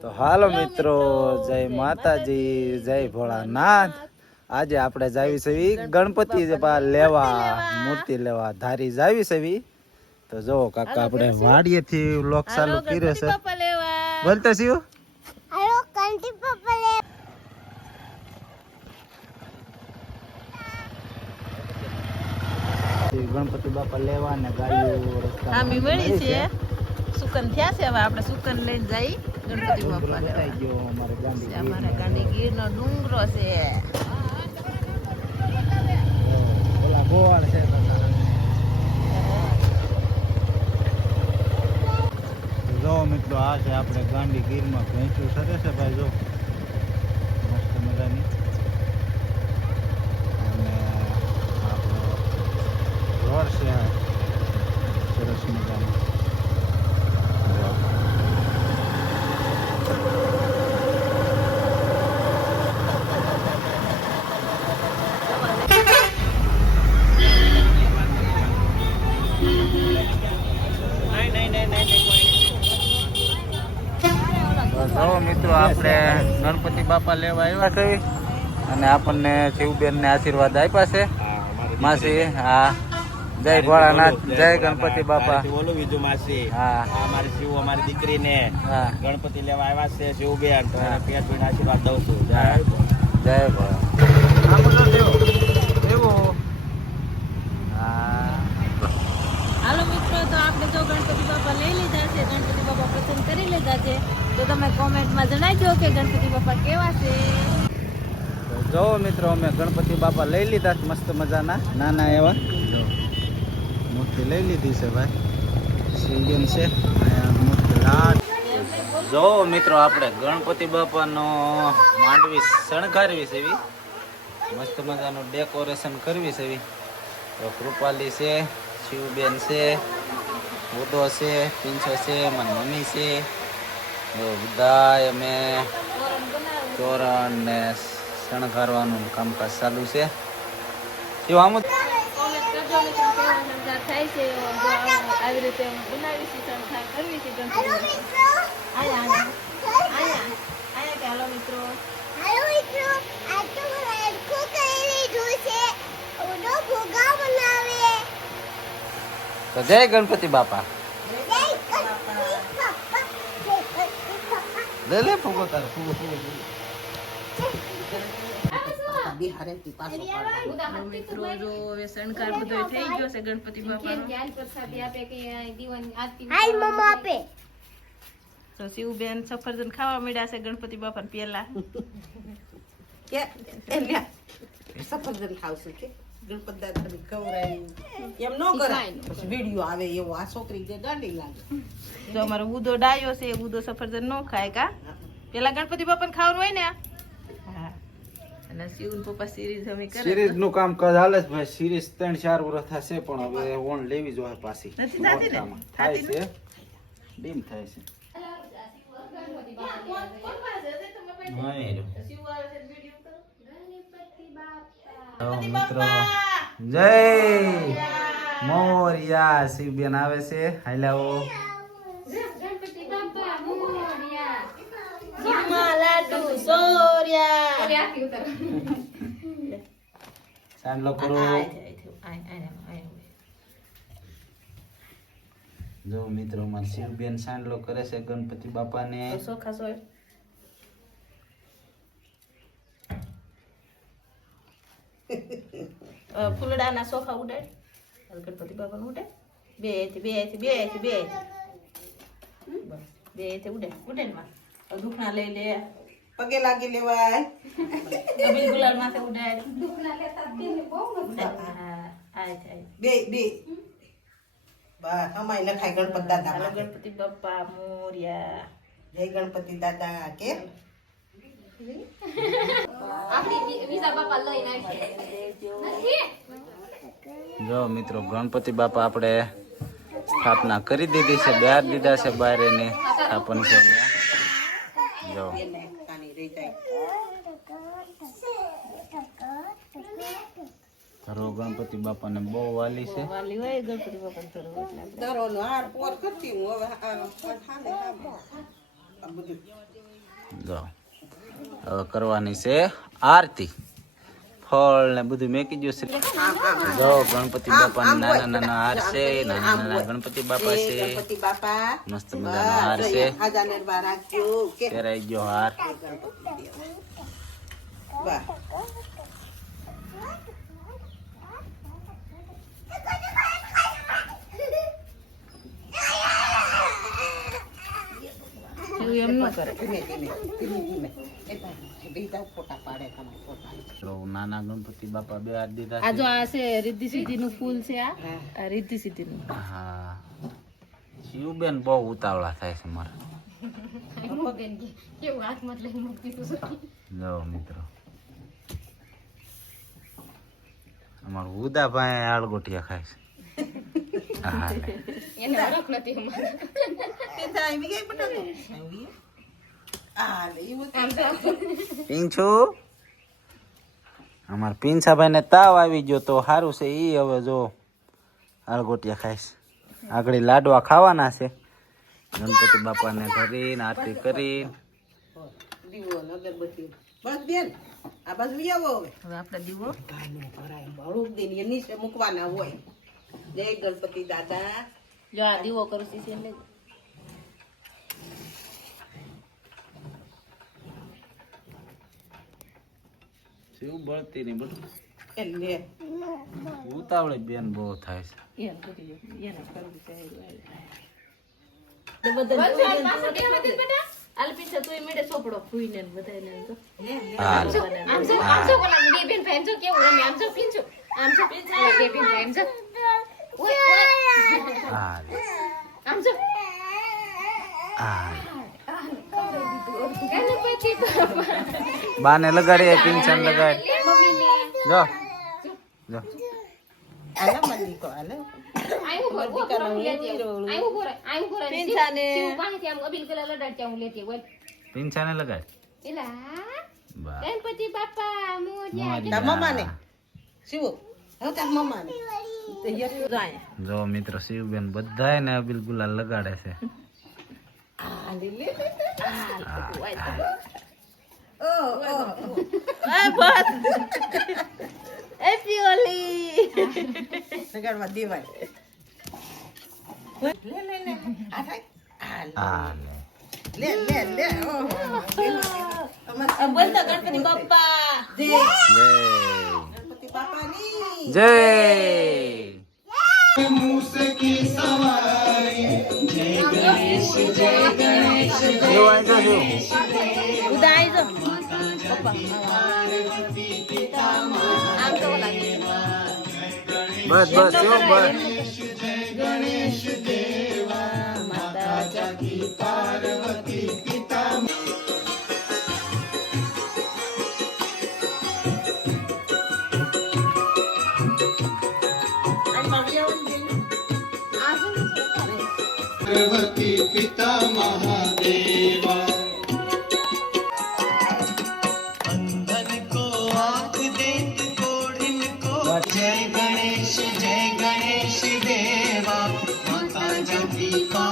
તો હાલો મિત્રો, જય માતાજી, જય ભોળાનાથ. આજે આપણે જાવી છે ગણપતિ લેવા, મૂર્તિ લેવા ધારી જાવી છે. તો જો કાકા આપણે વાડીએથી વ્લોગ ચાલુ કર્યો છે. બોલતો શિવ, હાલો ગણપતિ બાપા લે. ગણપતિ બાપા લેવા ને ગાડીઓ રસ્તા આમી મળી છે. સુકન થયા છે, હવે આપણે સુકન લઈને જઈ ગણપતિ બાપા લેવા. ગયો અમારે ગાંધી અમારા ગાંધી ગીરનો ડુંગરો છે. ઓલા ગોવાળ છે. જો મિત્રો, આ છે આપણે ગાંધી ગીરમાં ભેંસું સરે છે ભાઈ. જો મસ્ત મજાની. અને આપણો ઘર છે સરસ મજાનું. જો મિત્રો, આપણે ગણપતિ બાપા લેવા આવ્યા છે અને આપણને શિવબેન ને આશીર્વાદ આપ્યા છે. માસી, હા, જય ભોળાનાથ, જય ગણપતિ બાપા. બોલો બીજું માસી, હા, અમારી શિવ અમારી દીકરીને હા, ગણપતિ લેવા આવ્યા છે. શિવબેન પેટ પીને આશીર્વાદ દઉં છું. જય ભોળા. હાલો મિત્રો, તો આપણે જો ગણપતિ બાપા લઈ લીધા છે, ગણપતિ બાપા પસંદ કરી લીધા છે. તો તમે કોમેન્ટમાં જણાવજો કે ગણપતિ બાપા કેવા છે. જો મિત્રો, અમે ગણપતિ બાપા લઈ લીધા છે, મસ્ત મજાના નાના એવા. મૂર્તિ લઈ લીધી છે ભાઈ. શિવબેન છે મૂર્તિ લાટ. જો મિત્રો, આપણે ગણપતિ બાપાનો માંડવી શણગારવી છે. એવી મસ્ત મજાનું ડેકોરેશન કરવી છે. એવી તો કૃપાલી છે, શિવબેન છે, ઉદો છે, પિંછો છે, મારી મમ્મી છે. જો બધા અમે તોરણ ને શણગારવાનું કામકાજ ચાલુ છે. શું આમ કોમેન્ટ કરજો મિત્રો, કેવો શણગાર થાય છે. આવી રીતે બનાવી છે, શણગાર કરવી છે ગણપતિ બાપા. આયા કે હાલો મિત્રો. હાલો મિત્રો, આ તો હરખું કરી લીધું છે. ઓનો ભોગા બનાવે. તો જય ગણપતિ બાપા. જય ગણપતિ બાપા. જય ગણપતિ બાપા. લે લે ફૂગો તારો ફૂગો. મિત્રો, જો હવે શણગાર બધો થઈ ગયો છે ગણપતિ બાપાનો. હાય મમ્મા આપે. તો શિવબેન સફરજન ખાવા મળ્યા છે ગણપતિ બાપાને પેલા. સફરજન ખાવશું કે ગણપત દાદાને ખવડાવ્યું એમ ન કરાય. પછી વિડીયો આવે એવો આ છોકરી જે ગાંડી લાગે. જો અમારો ઉદો ડાયો છે, ઉદો સફરજન ન ખાય કા. પેલા ગણપતિ બાપાને ખાવાનું હોય ને. હા, અને શિવન પપ્પા સિરીઝ અમે કરે. સિરીઝ નું કામકાજ હાલે છે ભાઈ. સિરીઝ 3-4 વર્ષ થશે, પણ હવે ઓન લેવી જોઈએ પાછી. નથી થતી ને? થાય છે, ડીમ થાય છે. મિત્રો, જય મોરિયા. શિવબેન આવે છે. હાલાઓ સાંડલો કરો. જો મિત્રો, મારી શિવબેન સાંડલો કરે છે ગણપતિ બાપાને. ફૂલડાના સોફા ઉડાડ, ગણપતિ બાપા ઉડે. બે ઉડે માં દુખણા લઈ લે. પગે લાગી લેવાય. કબીલ ગુલાલ માથે ઉડાડ. બે બસ અમાય લખાય ગણપત દાદા હાલો માટે. ગણપતિ બાપા મોર્યા. જય ગણપતિ દાદા કે જો મિત્રો, ગણપતિ બાપા આપણે સ્થાપના કરી દીધી છે. બહાર દીધા છે, બહાર એની સ્થાપન છે. જો ધરો ગણપતિ બાપાને બહુ વાલી છે. વાલી હોય ગણપતિ બાપાને ધરો એટલે દરોનો હાર પોર કરતી હું હવે આ થાને બધું. જો હવે કરવાની છે આરતી. ફળ ને બધું મેકી ગયું છે. જો ગણપતિ બાપા નાના નાના હાર છે, નાના નાના ગણપતિ બાપા છે. ગણપતિ બાપા મસ્ત મજાનો હાર છે. હાજા નિર્ભા રાખજો કે પહેરાઈ ગયો હાર. વાહ. એવું એમ ન કરે. ધીમે ધીમે ધીમે ધીમે એ ભાઈ બીજા ફોટા પાડે તમારે ફોટા. તો નાના ગણપતિ બાપા બે હાથ દીધા આ છે. જો આ છે રિદ્ધિ સિદ્ધિ નું ફૂલ છે. હા. આ રિદ્ધિ સિદ્ધિ નું. હા શિવબેન બહુ ઉતાવળા થાય છે મારા. કેવું હાથમાં લઈને મૂકી દીધું છે. જો મિત્રો અમારું ઉદાભાઈ આળગોટિયા ખાય છે. હા લે. એને હરખ નથી અમારે. પિંછા આવી ગઈ બટાકો આ લે એવું પીંછુ અમારા પીંછાભાઈ ને તાવ આવી ગયો તો સારું છે. ઈ હવે જો આળગોટિયા ખાય છે. આગળ લાડવા ખાવાના છે. ગણપતિ બાપાને ધરીને આરતી કરીને દીવો ને અગરબત્તી બસ બેન આ બાજુ આવો હવે હવે આપણે દીવો ગાયનું ભરાય બળું દે ને નીચે મૂકવાના હોય. જય ગણપતિ દાદા. જો આ દીવો કરું છું એટલે શિવ બળતી નહીં બધું એટલે ઉતાવળે બેન બહુ થાય છે. એને કરી એને કરવું છે. તો બધા આલ પીછે તોય મેડે સોપડો ફૂઈને ને બધાને આમ જો. હા લે. આમ જો કોલા બે બેન ભાઈ જો કેવું રમે આમ જો પીંછો આમ જો પીંછો બે બેન ભાઈ આમ જો ઓય ઓય હા લે. આમ જો હા લે. ગણપતિ બાપા બાને લગાડી પિંછાને લગાડ. મમ્મીને જો જો આલા મંદી કો આલા આયુ બોલ ઓ પૂરા લેતી આયુ બોરા પિંછાને શિવ પાસેથી આમ અબીલ કલર લડાડતી હું લેતી બોલ પિંછાને લગાડ. એલા બા ગણપતિ બાપા મોરિયા તાર મમ્માને શિવો હવે તાર મમ્માને તો યર જાય જો મિત્રો શિવબેન બધાય ને અબીલ ગુલાલ લગાડે છે. આ લે લે ઓ ઓ આ બસ હેપી હોલી સગાડવા દેવાય લે લે લે આ થાય હા લે. લે લે લે ઓ બોલ તો ગણપતિ બાપા જય જય ગણપતિ બાપાની જય. શિવ આઈ જા શિવ. ઉદાઈ જો આમ તો લાગે બસ બસ શિવ બસ. ગણેશ દેવા માતા જગી પાર્વતી પિતા पार्वती पिता महादेवा अंधन को आँख देत कोढ़िन को जय गणेश देवा माता जगदीपा